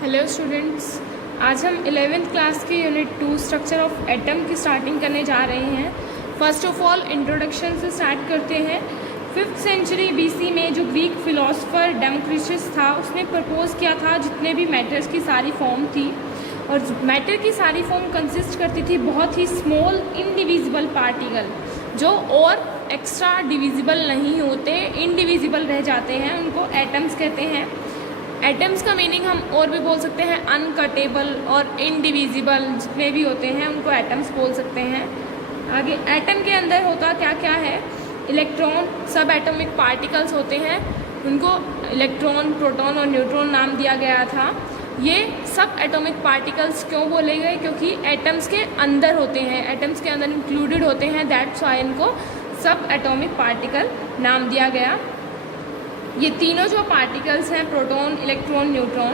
Hello students, आज हम 11th class के यूनिट 2 स्ट्रक्चर ऑफ एटम की स्टार्टिंग करने जा रहे हैं। फर्स्ट ऑफ ऑल इंट्रोडक्शन से स्टार्ट करते हैं। 5th सेंचुरी बीसी में जो ग्रीक फिलोसोफर डेमोक्रिटस था, उसने प्रपोज किया था जितने भी मैटर्स की सारी फॉर्म थी, और मैटर की सारी फॉर्म कंसिस्ट करती थी बहुत ही स्मॉल इनडिविजिबल पार्टिकल जो और एक्स्ट्रा डिविजिबल नहीं होते, इनडिविजिबल रह जाते हैं, उनको एटम्स कहते हैं। एटम्स का मीनिंग हम और भी बोल सकते हैं, अनकटेबल और इनडिविजिबल जितने भी होते हैं उनको एटम्स बोल सकते हैं। आगे एटम के अंदर होता क्या क्या है, इलेक्ट्रॉन, सब एटॉमिक पार्टिकल्स होते हैं, उनको इलेक्ट्रॉन, प्रोटॉन और न्यूट्रॉन नाम दिया गया था। ये सब एटॉमिक पार्टिकल्स क्यों बोले गए, क्योंकि एटम्स के अंदर होते हैं, एटम्स के अंदर इंक्लूडेड होते हैं, दैट्स व्हाई इनको सब एटॉमिक पार्टिकल नाम दिया गया। ये तीनों जो पार्टिकल्स हैं, प्रोटॉन, इलेक्ट्रॉन, न्यूट्रॉन,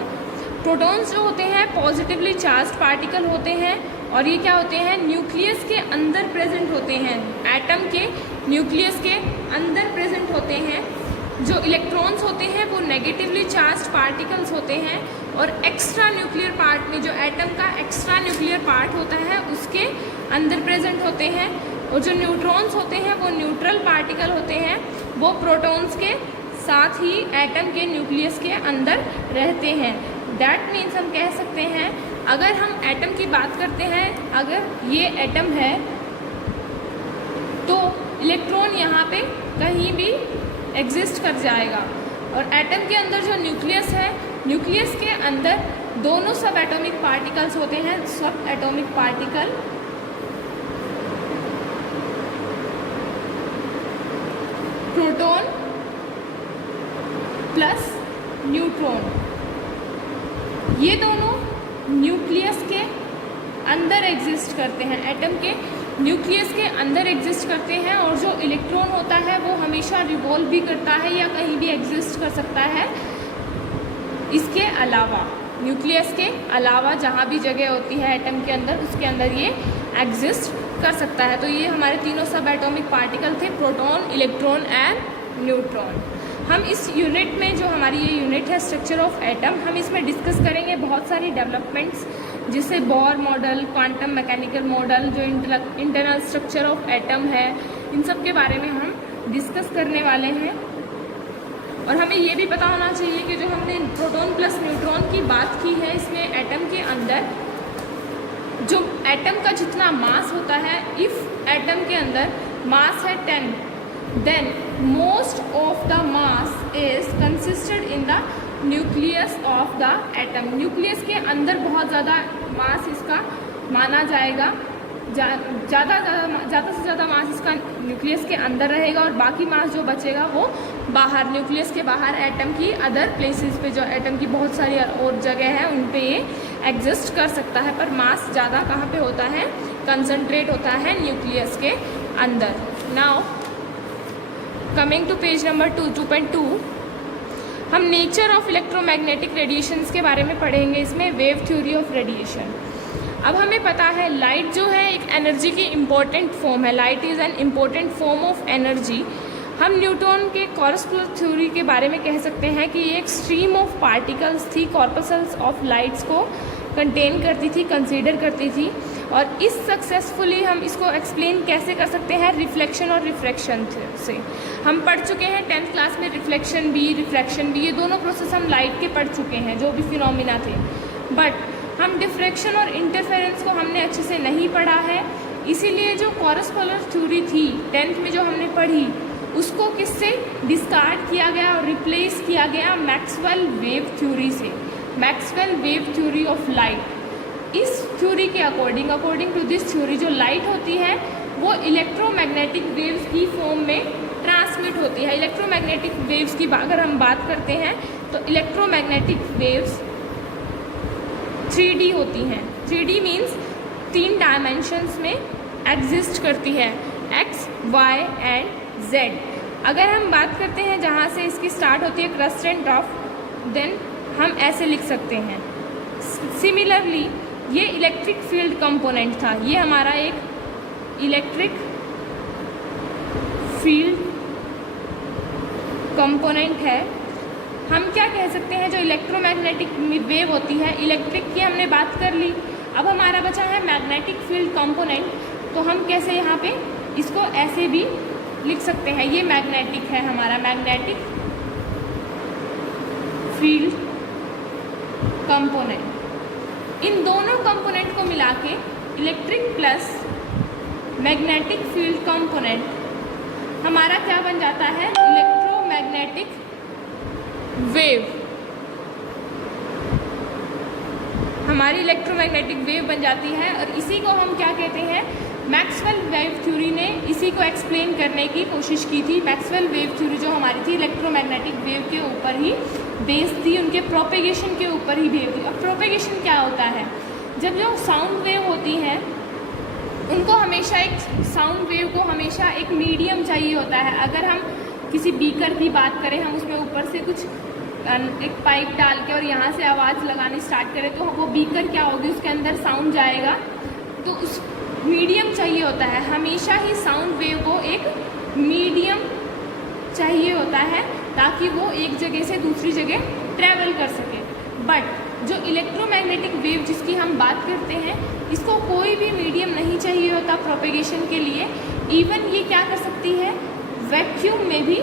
प्रोटॉन्स जो होते हैं पॉजिटिवली चार्ज्ड पार्टिकल होते हैं, और ये क्या होते हैं, न्यूक्लियस के अंदर प्रेजेंट होते हैं, एटम के न्यूक्लियस के अंदर प्रेजेंट होते हैं। जो इलेक्ट्रॉन्स होते हैं वो नेगेटिवली चार्ज्ड पार्टिकल्स होते हैं, और एक्स्ट्रा न्यूक्लियर पार्ट में जो एटम का एक्स्ट्रा न्यूक्लियर पार्ट होता है उसके अंदर प्रेजेंट होते हैं। और जो न्यूट्रॉन्स होते हैं वो न्यूट्रल पार्टिकल होते हैं, वो प्रोटॉन्स के साथ ही एटम के न्यूक्लियस के अंदर रहते हैं। दैट मीन्स हम कह सकते हैं, अगर हम एटम की बात करते हैं, अगर ये एटम है तो इलेक्ट्रॉन यहाँ पे कहीं भी एग्जिस्ट कर जाएगा। और एटम के अंदर जो न्यूक्लियस है, न्यूक्लियस के अंदर दोनों सब एटॉमिक पार्टिकल्स होते हैं, सब atomic particle proton plus neutron, ये दोनों न्यूक्लियस के अंदर एग्जिस्ट करते हैं, एटम के न्यूक्लियस के अंदर एग्जिस्ट करते हैं। और जो इलेक्ट्रॉन होता है वो हमेशा रिवॉल्व भी करता है या कहीं भी एग्जिस्ट कर सकता है। इसके अलावा न्यूक्लियस के अलावा जहाँ भी जगह होती है एटम के अंदर, उसके अंदर ये एग्जिस्ट कर सकता है। तो ये हमारे तीनों सब एटॉमिक पार्टिकल थे, प्रोटॉन, इलेक्ट्रॉन एंड न्यूट्रॉन। हम इस यूनिट में, जो हमारी ये यूनिट है स्ट्रक्चर ऑफ एटम, हम इसमें डिस्कस करेंगे बहुत सारी डेवलपमेंट्स, जिससे Bohr model, quantum mechanical model, जो इंटरनल स्ट्रक्चर ऑफ एटम है, इन सब के बारे में हम डिस्कस करने वाले हैं। और हमें ये भी पता होना चाहिए कि जो हमने प्रोटॉन प्लस न्यूट्रॉन की बात की है, इसमें एटम के अंदर जो एटम का जितना मास होता है, इफ़ एटम के अंदर मास है 10, then most of the mass is consisted in the nucleus of the atom। Nucleus के अंदर बहुत ज़्यादा मास इसका माना जाएगा, ज़्यादा से ज़्यादा मास इसका न्यूक्लियस के अंदर रहेगा, और बाकी मास जो बचेगा वो बाहर, न्यूक्लियस के बाहर एटम की अदर प्लेसेस पे, जो एटम की बहुत सारी और जगह है उन पे ये एग्जिस्ट कर सकता है। पर मास ज़्यादा कहाँ पे होता है, कंसंट्रेट होता है न्यूक्लियस के अंदर। Now coming to page number 2.2, हम नेचर ऑफ इलेक्ट्रोमैग्नेटिक रेडिएशंस के बारे में पढ़ेंगे। इसमें वेव थ्योरी ऑफ रेडिएशन। अब हमें पता है लाइट जो है एक एनर्जी की इम्पोर्टेंट फॉर्म है, light is an important form of energy. हम न्यूटन के कॉर्पस्कुलर थ्योरी के बारे में कह सकते हैं कि ये एक स्ट्रीम ऑफ पार्टिकल्स थी, कॉर्पसल्स ऑफ लाइट्स को कंटेन करती थी, कंसीडर करती थी। और इस सक्सेसफुली हम इसको एक्सप्लेन कैसे कर सकते हैं, रिफ्लेक्शन और रिफ्रैक्शन से। हम पढ़ चुके हैं 10th क्लास में रिफ्लेक्शन भी, रिफ्रैक्शन भी, ये दोनों प्रोसेस हम लाइट के पढ़ चुके हैं, जो भी फिनोमिना थे। बट हम डिफ्रैक्शन और इंटरफेरेंस को हमने अच्छे से नहीं पढ़ा है, इसीलिए जो कॉर्पस्कुलर थ्योरी थी 10th में जो हमने पढ़ी, उसको किससे डिस्कार्ड किया गया और रिप्लेस किया गया, मैक्सवेल वेव थ्योरी से। Maxwell wave theory of light. इस थ्योरी के अकॉर्डिंग टू दिस थ्योरी, जो लाइट होती है वो इलेक्ट्रोमैग्नेटिक वेव्स की फॉर्म में ट्रांसमिट होती है। इलेक्ट्रोमैग्नेटिक वेव्स की अगर हम बात करते हैं तो इलेक्ट्रोमैग्नेटिक वेव्स 3D होती हैं। 3D मीन्स 3 डायमेंशंस में एग्जिस्ट करती है, X, Y एंड Z। अगर हम बात करते हैं जहाँ से इसकी स्टार्ट होती है क्रस्ट एंड ट्रफ, देन हम ऐसे लिख सकते हैं। सिमिलरली ये इलेक्ट्रिक फील्ड कंपोनेंट था, ये हमारा एक इलेक्ट्रिक फील्ड कंपोनेंट है। हम क्या कह सकते हैं, जो इलेक्ट्रोमैग्नेटिक वेव होती है, इलेक्ट्रिक की हमने बात कर ली, अब हमारा बचा है मैग्नेटिक फील्ड कंपोनेंट। तो हम कैसे यहाँ पे इसको ऐसे भी लिख सकते हैं, ये मैग्नेटिक है हमारा मैग्नेटिक फील्ड कंपोनेंट। इन दोनों कंपोनेंट को मिला के electric plus magnetic field component हमारा क्या बन जाता है, इलेक्ट्रोमैग्नेटिक वेव। हमारी इलेक्ट्रोमैग्नेटिक वेव बन जाती है और इसी को हम क्या कहते हैं, मैक्सवेल वेव थ्योरी ने इसी को एक्सप्लेन करने की कोशिश की थी। मैक्सवेल वेव थ्योरी जो हमारी थी इलेक्ट्रोमैग्नेटिक वेव के ऊपर ही बेस्ड थी, उनके प्रोपेगेशन के ऊपर ही बेस्ड थी। अब प्रोपेगेशन क्या होता है, जब जो साउंड वेव होती हैं उनको हमेशा एक साउंड वेव को हमेशा एक मीडियम चाहिए होता है। अगर हम किसी बीकर की बात करें, हम उसमें ऊपर से कुछ एक पाइप डाल के और यहाँ से आवाज़ लगानी स्टार्ट करें तो वो बीकर क्या होगी, उसके अंदर साउंड जाएगा। तो उस मीडियम चाहिए होता है, हमेशा ही साउंड वेव को एक मीडियम चाहिए होता है ताकि वो एक जगह से दूसरी जगह ट्रैवल कर सके। बट जो इलेक्ट्रोमैग्नेटिक वेव जिसकी हम बात करते हैं, इसको कोई भी मीडियम नहीं चाहिए होता प्रोपेगेशन के लिए। इवन ये क्या कर सकती है, वैक्यूम में भी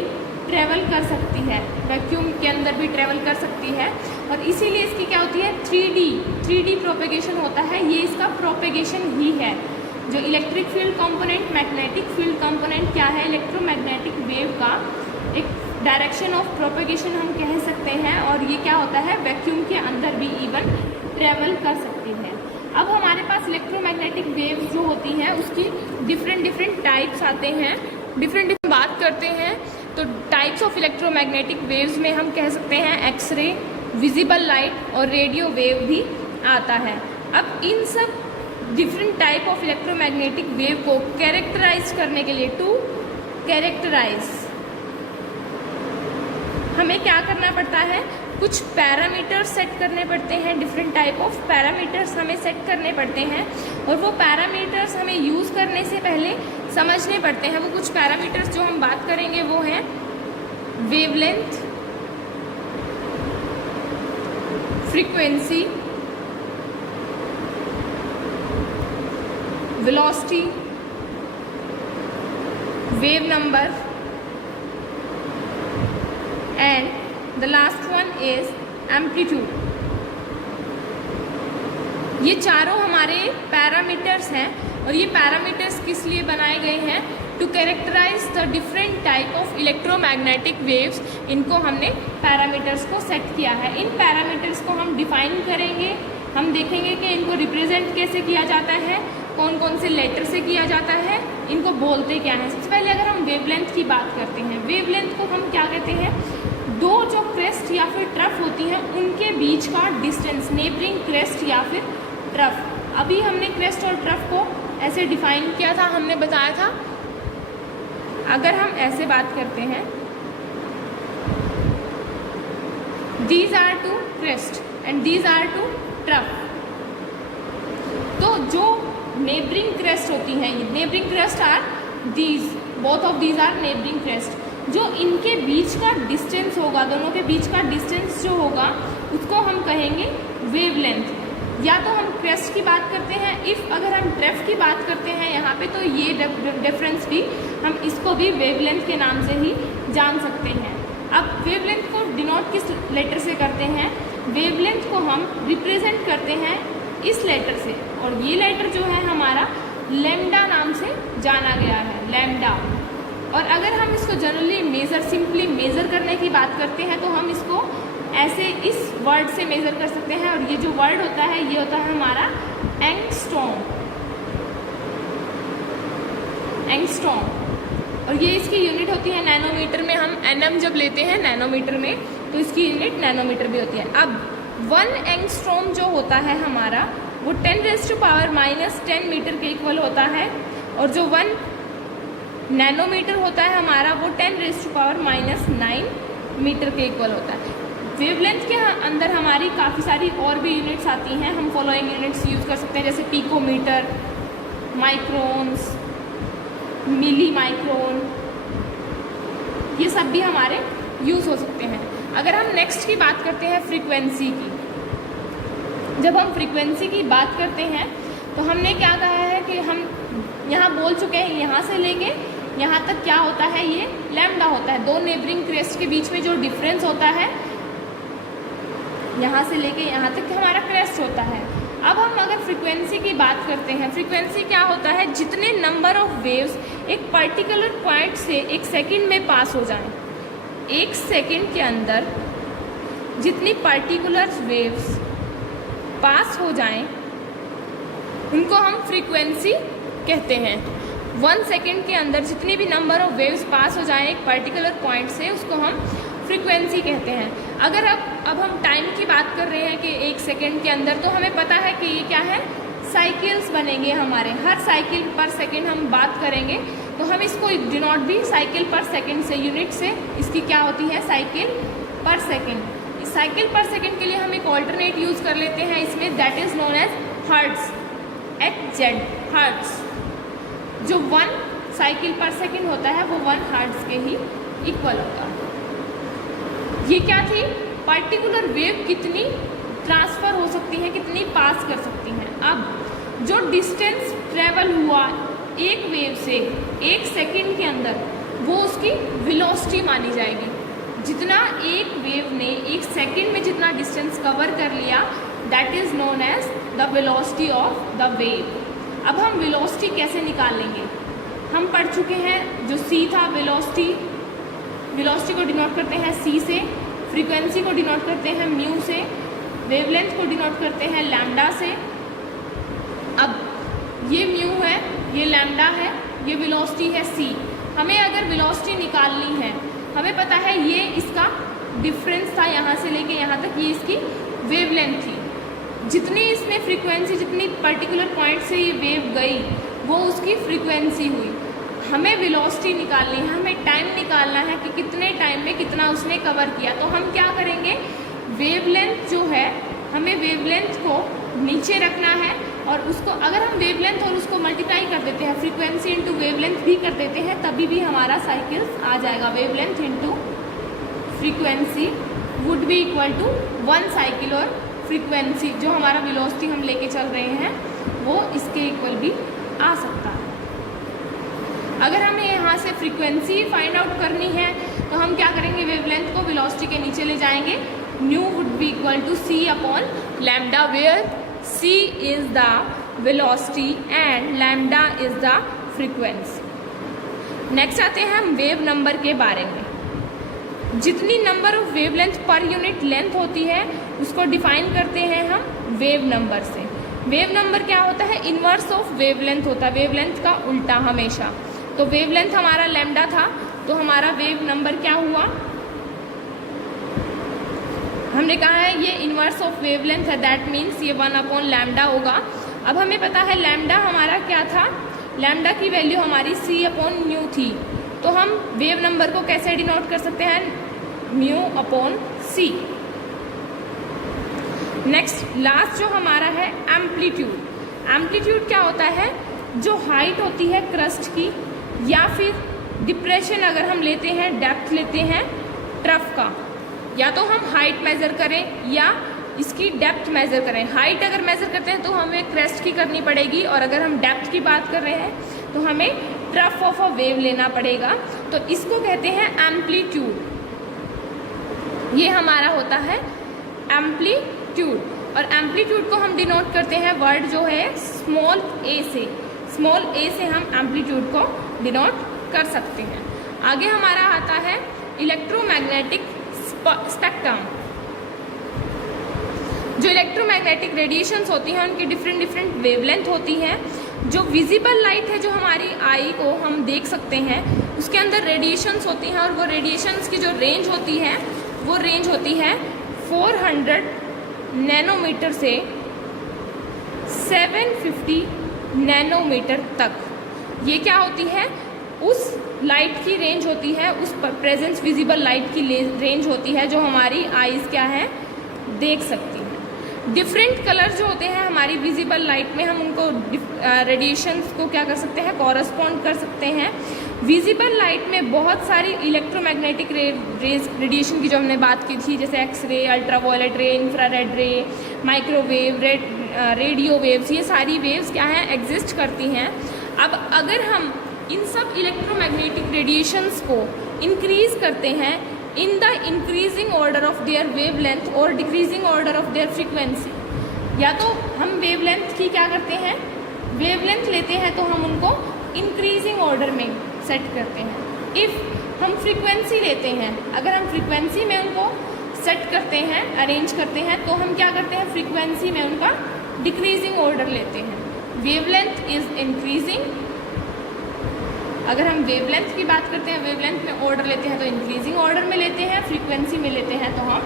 ट्रैवल कर सकती है, वैक्यूम के अंदर भी ट्रैवल कर सकती है। और इसीलिए इसकी क्या होती है, 3D प्रोपेगेशन होता है, ये इसका प्रोपेगेशन ही है। जो electric field component, magnetic field component क्या है, इलेक्ट्रोमैग्नेटिक वेव का एक डायरेक्शन ऑफ प्रोपेगेशन हम कह सकते हैं। और ये क्या होता है, वैक्यूम के अंदर भी इवन ट्रैवल कर सकती है। अब हमारे पास इलेक्ट्रोमैग्नेटिक वेव्स जो होती हैं उसकी डिफरेंट टाइप्स आते हैं, डिफरेंट बात करते हैं। तो टाइप्स ऑफ इलेक्ट्रोमैग्नेटिक वेव्स में हम कह सकते हैं एक्सरे, विजिबल लाइट और रेडियो वेव भी आता है। अब इन सब different type of electromagnetic wave को कैरेक्टराइज करने के लिए, टू कैरेक्टराइज हमें क्या करना पड़ता है, कुछ पैरामीटर्स सेट करने पड़ते हैं, डिफरेंट टाइप ऑफ पैरामीटर्स हमें सेट करने पड़ते हैं। और वो पैरामीटर्स हमें यूज़ करने से पहले समझने पड़ते हैं। वो कुछ पैरामीटर्स जो हम बात करेंगे वो हैं wavelength, frequency, velocity, wave number and the last one is amplitude. ये चारों हमारे पैरामीटर्स हैं और ये पैरामीटर्स किस लिए बनाए गए हैं, to characterise the different type of electromagnetic waves. इनको हमने पैरामीटर्स को सेट किया है। इन पैरामीटर्स को हम डिफाइन करेंगे, हम देखेंगे कि इनको रिप्रेजेंट कैसे किया जाता है, कौन कौन से लेटर से किया जाता है, इनको बोलते क्या हैं। सबसे पहले अगर हम वेवलेंथ की बात करते हैं, वेवलेंथ को हम क्या कहते हैं, दो जो क्रेस्ट या फिर ट्रफ होती हैं उनके बीच का डिस्टेंस, नेबरिंग क्रेस्ट या फिर ट्रफ। अभी हमने क्रेस्ट और ट्रफ को ऐसे डिफाइन किया था, हमने बताया था अगर हम ऐसे बात करते हैं, these are two crest and these are two trough. तो जो नेबरिंग क्रेस्ट होती हैं, neighbouring crest are these, both of these are neighbouring crest. जो इनके बीच का डिस्टेंस होगा, दोनों के बीच का डिस्टेंस जो होगा उसको हम कहेंगे वेवलेंथ। या तो हम क्रेस्ट की बात करते हैं, इफ़ अगर हम ट्रफ की बात करते हैं यहाँ पे, तो ये डिफरेंस भी हम इसको भी वेवलेंथ के नाम से ही जान सकते हैं। अब वेवलेंथ को डिनोट किस लेटर से करते हैं, वेवलेंथ को हम रिप्रेजेंट करते हैं इस लेटर से, और ये लेटर जो है हमारा लैम्डा नाम से जाना गया है, लैम्डा। और अगर हम इसको जनरली मेज़र, सिंपली मेज़र करने की बात करते हैं तो हम इसको ऐसे इस वर्ड से मेज़र कर सकते हैं। और ये जो वर्ड होता है ये होता है हमारा एंगस्ट्रॉम, एंगस्ट्रॉम। और ये इसकी यूनिट होती है नैनोमीटर में। हम एनएम जब लेते हैं नैनोमीटर में तो इसकी यूनिट नैनोमीटर भी होती है। अब 1 एंगस्ट्रॉम जो होता है हमारा वो 10⁻⁻10 मीटर के इक्वल होता है, और जो 1 नैनोमीटर होता है हमारा वो 10⁻⁹ मीटर के इक्वल होता है। वेवलेंथ के अंदर हमारी काफ़ी सारी और भी यूनिट्स आती हैं, हम फॉलोइंग यूनिट्स यूज़ कर सकते हैं, जैसे पिकोमीटर, माइक्रोन्स, मिली माइक्रोन, ये सब भी हमारे यूज़ हो सकते हैं। अगर हम नेक्स्ट की बात करते हैं फ्रीक्वेंसी की, जब हम फ्रीक्वेंसी की बात करते हैं तो हमने क्या कहा है कि हम यहाँ बोल चुके हैं यहाँ से लेके यहाँ तक क्या होता है, ये लैम्डा होता है। दो नेबरिंग क्रेस्ट के बीच में जो डिफरेंस होता है, यहाँ से लेके यहाँ तक हमारा क्रेस्ट होता है। अब हम अगर फ्रीक्वेंसी की बात करते हैं, फ्रीक्वेंसी क्या होता है, जितने नंबर ऑफ वेव्स एक पर्टिकुलर पॉइंट से एक सेकंड में पास हो जाएं। एक सेकंड के अंदर जितनी पर्टिकुलर वेव्स पास हो जाएं उनको हम फ्रीक्वेंसी कहते हैं। 1 सेकंड के अंदर जितनी भी नंबर ऑफ वेव्स पास हो जाएं एक पर्टिकुलर पॉइंट से, उसको हम फ्रीक्वेंसी कहते हैं। अगर अब हम टाइम की बात कर रहे हैं कि 1 सेकंड के अंदर, तो हमें पता है कि ये क्या है, साइकिल्स बनेंगे हमारे। हर साइकिल पर सेकंड हम बात करेंगे तो हम इसको डिनोट भी साइकिल पर सेकंड से, यूनिट से इसकी क्या होती है, साइकिल पर सेकंड। इस साइकिल पर सेकंड के लिए हम एक ऑल्टरनेट यूज़ कर लेते हैं इसमें, that is known as hertz, HZ hertz. जो 1 साइकिल पर सेकंड होता है वो 1 हर्ट्ज के ही इक्वल होता है। ये क्या थी, पर्टिकुलर वेव कितनी ट्रांसफ़र हो सकती है, कितनी पास कर सकती हैं। अब जो डिस्टेंस ट्रेवल हुआ एक वेव से 1 सेकंड के अंदर, वो उसकी वेलोसिटी मानी जाएगी। जितना एक वेव ने 1 सेकंड में जितना डिस्टेंस कवर कर लिया, that is known as the velocity of the wave. अब हम वेलोसिटी कैसे निकालेंगे, हम पढ़ चुके हैं जो c था, वेलोसिटी को डिनोट करते हैं c से, फ्रीक्वेंसी को डिनोट करते हैं म्यू से, वेवलेंथ को डिनोट करते हैं लैम्डा से। अब ये म्यू है, ये लैम्डा है, ये वेलोसिटी है c। हमें अगर वेलोसिटी निकालनी है, हमें पता है ये इसका डिफरेंस था यहाँ से लेके यहाँ तक, ये इसकी वेवलेंथ थी। जितनी इसमें फ्रीक्वेंसी, जितनी पर्टिकुलर पॉइंट से ये वेव गई वो उसकी फ्रीक्वेंसी हुई। हमें वेलोसिटी निकालनी है, हमें टाइम निकालना है कि कितने टाइम में कितना उसने कवर किया। तो हम क्या करेंगे, वेवलेंथ जो है, हमें वेवलेंथ को नीचे रखना है और उसको अगर हम वेवलेंथ और उसको मल्टीप्लाई कर देते हैं, फ्रीक्वेंसी इंटू वेवलेंथ भी कर देते हैं, तभी भी हमारा साइकिल्स आ जाएगा। Wavelength into frequency would be equal to 1 cycle, और फ्रीक्वेंसी जो हमारा वेलोसिटी हम लेके चल रहे हैं वो इसके इक्वल भी आ सकता है। अगर हमें यहाँ से फ्रीक्वेंसी फाइंड आउट करनी है तो हम क्या करेंगे, वेवलेंथ को वेलोसिटी के नीचे ले जाएंगे। Nu would be equal to c upon lambda, where c is the velocity and lambda is the frequency. Next आते हैं हम वेव नंबर के बारे में। जितनी नंबर ऑफ वेवलेंथ पर यूनिट लेंथ होती है उसको डिफाइन करते हैं हम वेव नंबर से। वेव नंबर क्या होता है, इन्वर्स ऑफ वेवलेंथ होता है, वेवलेंथ का उल्टा हमेशा। तो वेवलेंथ हमारा लैम्डा था, तो हमारा वेव नंबर क्या हुआ, हमने कहा है ये इन्वर्स ऑफ वेवलेंथ है, दैट मीन्स ये 1 अपॉन लैम्डा होगा। अब हमें पता है लैम्डा हमारा क्या था, लैम्डा की वैल्यू हमारी c अपॉन म्यू थी। तो हम वेव नंबर को कैसे डिनोट कर सकते हैं, mu upon c। Next last जो हमारा है एम्पलीट्यूड। एम्पलीट्यूड क्या होता है, जो हाइट होती है क्रस्ट की, या फिर डिप्रेशन अगर हम लेते हैं, डेप्थ लेते हैं ट्रफ का, या तो हम हाइट मेज़र करें या इसकी डेप्थ मेज़र करें। हाइट अगर मेज़र करते हैं तो हमें क्रेस्ट की करनी पड़ेगी, और अगर हम डेप्थ की बात कर रहे हैं तो हमें ट्रफ ऑफ अ वेव लेना पड़ेगा। तो इसको कहते हैं एम्पलीट्यूड। ये हमारा होता है एम्पलीट्यूड, और एम्पलीट्यूड को हम डिनोट करते हैं वर्ड जो है स्मॉल a से। स्मॉल a से हम एम्पलीट्यूड को डिनोट कर सकते हैं। आगे हमारा आता है इलेक्ट्रोमैग्नेटिक स्पेक्ट्रम। जो इलेक्ट्रोमैग्नेटिक रेडिएशंस होती हैं उनकी डिफरेंट वेवलेंथ होती हैं। जो विजिबल लाइट है, जो हमारी आई को हम देख सकते हैं, उसके अंदर रेडिएशंस होती हैं, और वो रेडिएशंस की जो रेंज होती है वो रेंज होती है 400 नैनोमीटर से 750 नैनोमीटर तक। ये क्या होती है, उस लाइट की रेंज होती है, उस प्रेजेंस विजिबल लाइट की रेंज होती है जो हमारी आईज़ क्या है देख सकती है। डिफरेंट कलर जो होते हैं हमारी विजिबल लाइट में, हम उनको रेडिएशंस को क्या कर सकते हैं, कॉरस्पॉन्ड कर सकते हैं। विजिबल लाइट में बहुत सारी इलेक्ट्रोमैग्नेटिक रेडिएशन की जो हमने बात की थी, जैसे एक्सरे, अल्ट्रावायलेट रे, इंफ्रारेड रे, माइक्रोवेव, रेडियो वेव्स, ये सारी वेव्स क्या हैं, एग्जिस्ट करती हैं। अब अगर हम इन सब इलेक्ट्रोमैग्नेटिक रेडिएशंस को इंक्रीज करते हैं in the increasing order of their wavelength और decreasing order of their frequency, या तो हम वेवलेंथ की क्या करते हैं, वेवलेंथ लेते हैं तो हम उनको इंक्रीजिंग ऑर्डर में सेट करते हैं। इफ़ हम फ्रीक्वेंसी लेते हैं, अगर हम फ्रीक्वेंसी में उनको सेट करते हैं, अरेंज करते हैं, तो हम क्या करते हैं, फ्रीक्वेंसी में उनका डिक्रीजिंग ऑर्डर लेते हैं। वेवलेंथ इज़ इंक्रीजिंग, अगर हम वेवलेंथ की बात करते हैं, वेवलेंथ में ऑर्डर लेते हैं तो इंक्रीजिंग ऑर्डर में लेते हैं, फ्रीक्वेंसी में लेते हैं तो हम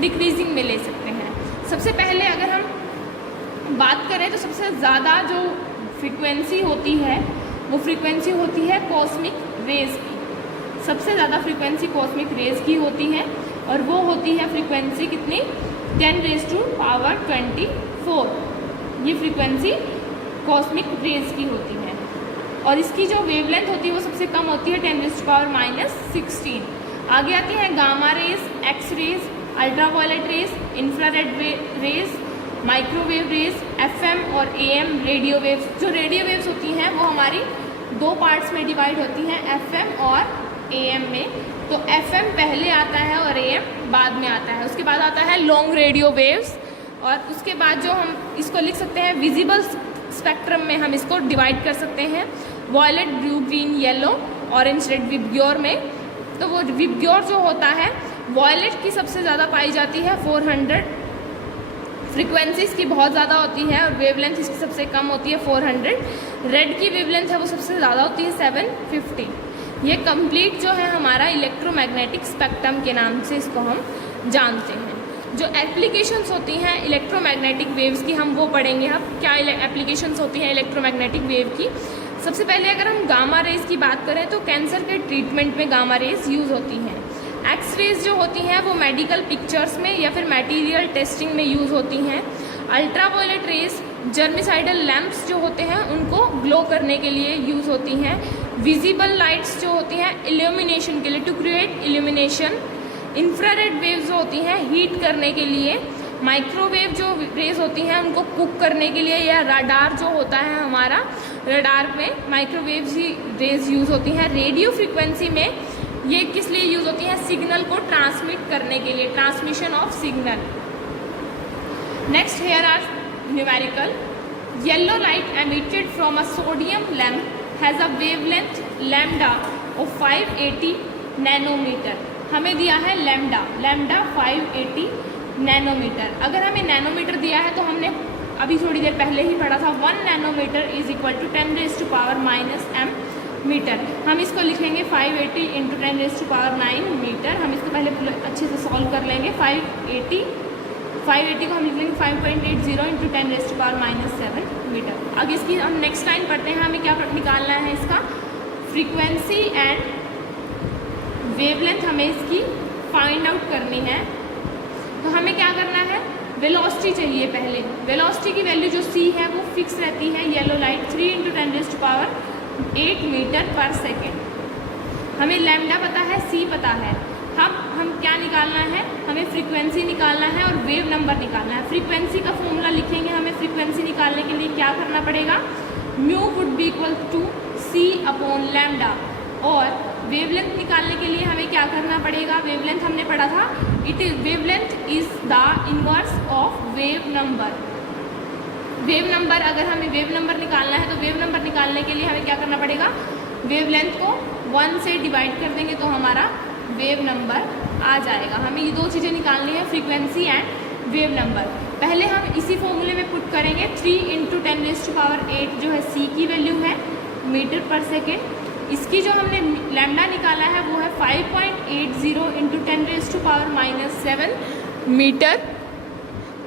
डिक्रीजिंग में ले सकते हैं। सबसे पहले अगर हम बात करें तो सबसे ज़्यादा जो फ्रीक्वेंसी होती है वो फ्रीक्वेंसी होती है कॉस्मिक रेज की। सबसे ज़्यादा फ्रीक्वेंसी कॉस्मिक रेज की होती है और वो होती है फ्रीक्वेंसी कितनी, 10⁻24। ये फ्रीक्वेंसी कॉस्मिक रेज की होती है और इसकी जो वेवलेंथ होती है वो सबसे कम होती है 10⁻16। आगे आती है gamma rays, X rays, ultraviolet rays, infrared rays, microwave rays, FM और एएम रेडियो वेव्स। जो रेडियो वेव्स होती हैं वो हमारी दो पार्ट्स में डिवाइड होती हैं, एफएम और एएम में। तो एफएम पहले आता है और एएम बाद में आता है। उसके बाद आता है लॉन्ग रेडियो वेव्स और उसके बाद जो हम इसको लिख सकते हैं विजिबल स्पेक्ट्रम में हम इसको डिवाइड कर सकते हैं, violet, blue, green, yellow, orange, red, VIBGYOR में। तो वो विबग्योर जो होता है वॉयलेट की सबसे ज़्यादा पाई जाती है 400, फ्रीक्वेंसी इसकी बहुत ज़्यादा होती है और वेवलेंथ इसकी सबसे कम होती है 400। रेड की वेवलेंथ है वो सबसे ज़्यादा होती है 750। ये कंप्लीट जो है हमारा इलेक्ट्रोमैग्नेटिक स्पेक्ट्रम के नाम से इसको हम जानते हैं। जो एप्लीकेशंस होती हैं इलेक्ट्रोमैग्नेटिक वेव्स की हम वो पढ़ेंगे। अब क्या एप्लीकेशंस होती हैं इलेक्ट्रोमैग्नेटिक वेव की। सबसे पहले अगर हम गामा रेज की बात करें तो कैंसर के ट्रीटमेंट में गामा रेज यूज़ होती हैं। एक्स रेज जो होती हैं वो मेडिकल पिक्चर्स में या फिर मटेरियल टेस्टिंग में यूज़ होती हैं। अल्ट्रावायलेट रेज जर्मिसाइडल लैंप्स जो होते हैं उनको ग्लो करने के लिए यूज़ होती हैं। विजिबल लाइट्स जो होती हैं इल्यूमिनेशन के लिए, to create illumination. Infrared waves जो होती हैं हीट करने के लिए। माइक्रोवेव जो रेज होती हैं उनको कुक करने के लिए, या रडार जो होता है हमारा, रडार में माइक्रोवेव ही रेज यूज़ होती हैं। रेडियो फ्रीक्वेंसी में ये किस लिए यूज़ होती हैं, सिग्नल को ट्रांसमिट करने के लिए, transmission of signal. Next here are numerical. Yellow light emitted from a sodium lamp has a wavelength lambda of 580 nanometre. हमें दिया है लैम्डा 580 नैनोमीटर। अगर हमें नैनोमीटर दिया है तो हमने अभी थोड़ी देर पहले ही पढ़ा था 1 nanometre is equal to 10⁻⁻m metre. हम इसको लिखेंगे 580 × 10⁻9 मीटर। हम इसको पहले अच्छे से सॉल्व कर लेंगे। 580 को हम लिख लेंगे 5.80 × 10⁻7 मीटर। अब इसकी हम नेक्स्ट लाइन पढ़ते हैं। हमें क्या निकालना है, इसका फ्रीक्वेंसी एंड वेवलेंथ हमें इसकी फाइंड आउट करनी है। तो हमें क्या करना है, वेलोसिटी चाहिए पहले। वेलोसिटी की वैल्यू जो c है वो फिक्स रहती है। येलो लाइट 3 × 10⁸ मीटर पर सेकेंड। हमें लैम्डा पता है, c पता है। हम क्या निकालना है, हमें फ्रीक्वेंसी निकालना है और वेव नंबर निकालना है। फ्रीक्वेंसी का फॉर्मूला लिखेंगे। हमें फ्रीक्वेंसी निकालने के लिए क्या करना पड़ेगा, mu would be equal to c/λ। और वेवलेंथ निकालने के लिए हमें क्या करना पड़ेगा, वेवलेंथ हमने पढ़ा था, wavelength is the inverse of wave number. Wave number, अगर हमें वेव नंबर निकालना है तो वेव नंबर निकालने के लिए हमें क्या करना पड़ेगा, वेवलेंथ को 1 से डिवाइड कर देंगे तो हमारा वेव नंबर आ जाएगा। हमें ये दो चीज़ें निकालनी है, फ्रीक्वेंसी एंड वेव नंबर। पहले हम इसी फॉर्मूले में पुट करेंगे 3 × 10⁸ जो है c की वैल्यू है मीटर पर सेकेंड। इसकी जो हमने लैम्डा निकाला है वो है 5.80 × 10⁻7 मीटर।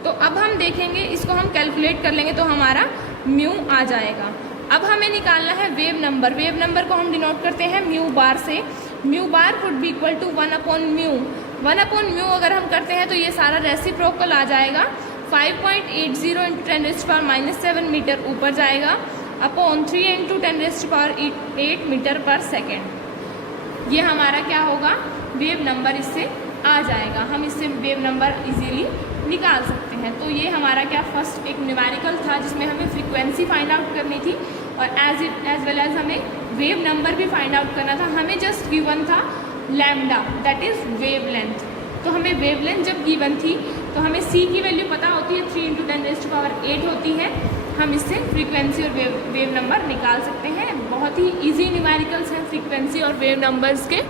तो अब हम देखेंगे, इसको हम कैलकुलेट कर लेंगे तो हमारा म्यू आ जाएगा। अब हमें निकालना है वेव नंबर। वेव नंबर को हम डिनोट करते हैं म्यू बार से। Mu bar would be equal to 1/μ। 1/μ अगर हम करते हैं तो ये सारा रेसिप्रोकल आ जाएगा। 5.80 × 10⁻7 मीटर ऊपर जाएगा अपॉन 3 इंटू 10⁸ मीटर पर सेकेंड। ये हमारा क्या होगा, वेव नंबर इससे आ जाएगा। हम इससे वेव नंबर इजीली निकाल सकते हैं। तो ये हमारा क्या फर्स्ट एक न्यूमेरिकल था जिसमें हमें फ्रीक्वेंसी फाइंड आउट करनी थी और एज वेल एज हमें वेव नंबर भी फाइंड आउट करना था। हमें जस्ट गिवन था lambda, that is wave length. तो हमें वेव लेंथ जब गिवन थी तो हमें सी की वैल्यू पता होती है 3 इंटू 10⁸ होती है। हम इससे फ्रीक्वेंसी और वेव नंबर निकाल सकते हैं। बहुत ही ईजी न्यूमेरिकल्स हैं फ्रीक्वेंसी और वेव नंबर्स के।